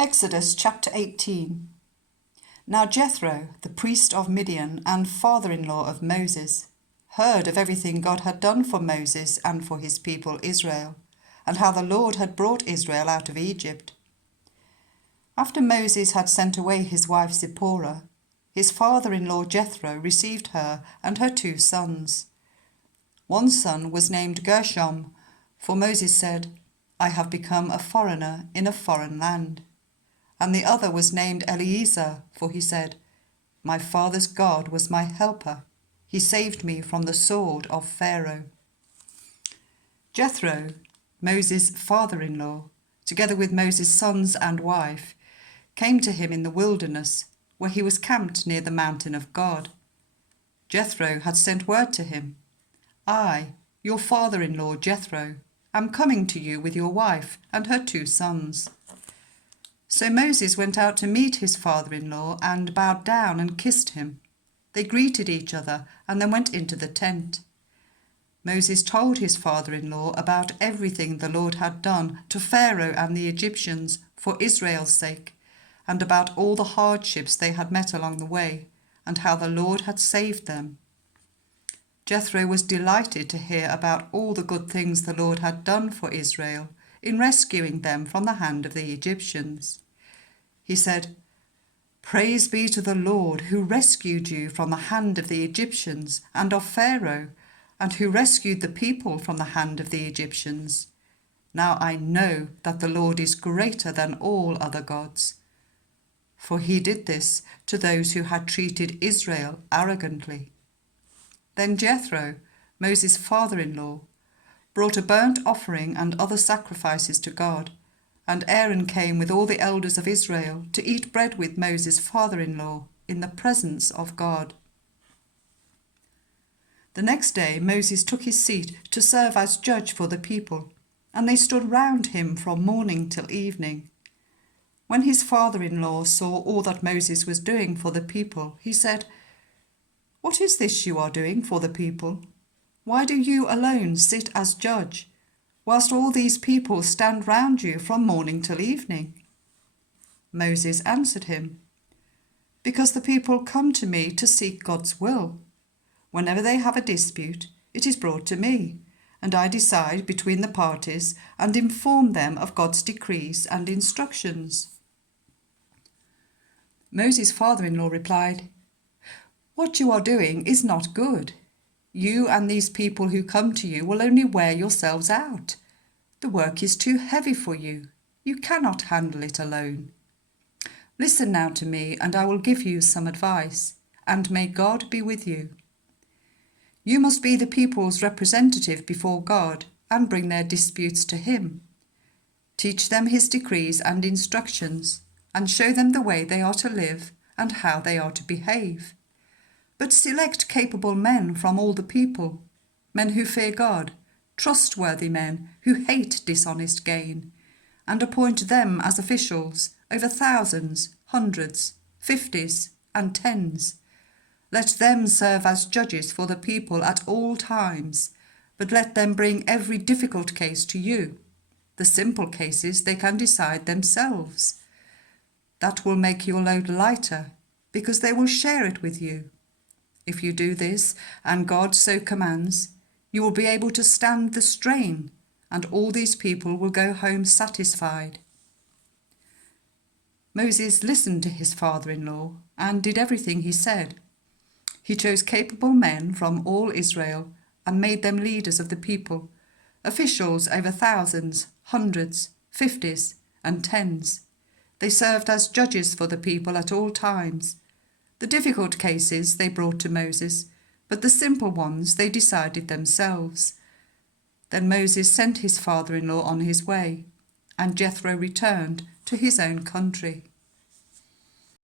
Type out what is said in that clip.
Exodus chapter 18. Now Jethro, the priest of Midian and father-in-law of Moses, heard of everything God had done for Moses and for his people Israel, and how the Lord had brought Israel out of Egypt. After Moses had sent away his wife Zipporah, his father-in-law Jethro received her and her 2 sons. One son was named Gershom, for Moses said, "I have become a foreigner in a foreign land." And the other was named Eliezer, for he said, "My father's God was my helper. He saved me from the sword of Pharaoh." Jethro, Moses' father-in-law, together with Moses' sons and wife, came to him in the wilderness, where he was camped near the mountain of God. Jethro had sent word to him, "I, your father-in-law Jethro, am coming to you with your wife and her 2 sons." So Moses went out to meet his father-in-law and bowed down and kissed him. They greeted each other and then went into the tent. Moses told his father-in-law about everything the Lord had done to Pharaoh and the Egyptians for Israel's sake, and about all the hardships they had met along the way, and how the Lord had saved them. Jethro was delighted to hear about all the good things the Lord had done for Israel in rescuing them from the hand of the Egyptians. He said, "Praise be to the Lord who rescued you from the hand of the Egyptians and of Pharaoh, and who rescued the people from the hand of the Egyptians. Now I know that the Lord is greater than all other gods." For he did this to those who had treated Israel arrogantly. Then Jethro, Moses' father-in-law, brought a burnt offering and other sacrifices to God, and Aaron came with all the elders of Israel to eat bread with Moses' father-in-law in the presence of God. The next day Moses took his seat to serve as judge for the people, and they stood round him from morning till evening. When his father-in-law saw all that Moses was doing for the people, he said, "What is this you are doing for the people? Why do you alone sit as judge, whilst all these people stand round you from morning till evening?" Moses answered him, "Because the people come to me to seek God's will. Whenever they have a dispute, it is brought to me, and I decide between the parties and inform them of God's decrees and instructions." Moses' father-in-law replied, "What you are doing is not good. You and these people who come to you will only wear yourselves out. The work is too heavy for you. You cannot handle it alone. Listen now to me, and I will give you some advice, and may God be with you. You must be the people's representative before God and bring their disputes to him. Teach them his decrees and instructions, and show them the way they are to live and how they are to behave. But select capable men from all the people, men who fear God, trustworthy men who hate dishonest gain, and appoint them as officials over thousands, hundreds, 50s, and 10s. Let them serve as judges for the people at all times, but let them bring every difficult case to you. The simple cases they can decide themselves. That will make your load lighter, because they will share it with you. If you do this, and God so commands, you will be able to stand the strain, and all these people will go home satisfied." Moses listened to his father-in-law and did everything he said. He chose capable men from all Israel and made them leaders of the people, officials over thousands, hundreds, 50s, and 10s. They served as judges for the people at all times. The difficult cases they brought to Moses, but the simple ones they decided themselves. Then Moses sent his father-in-law on his way, and Jethro returned to his own country.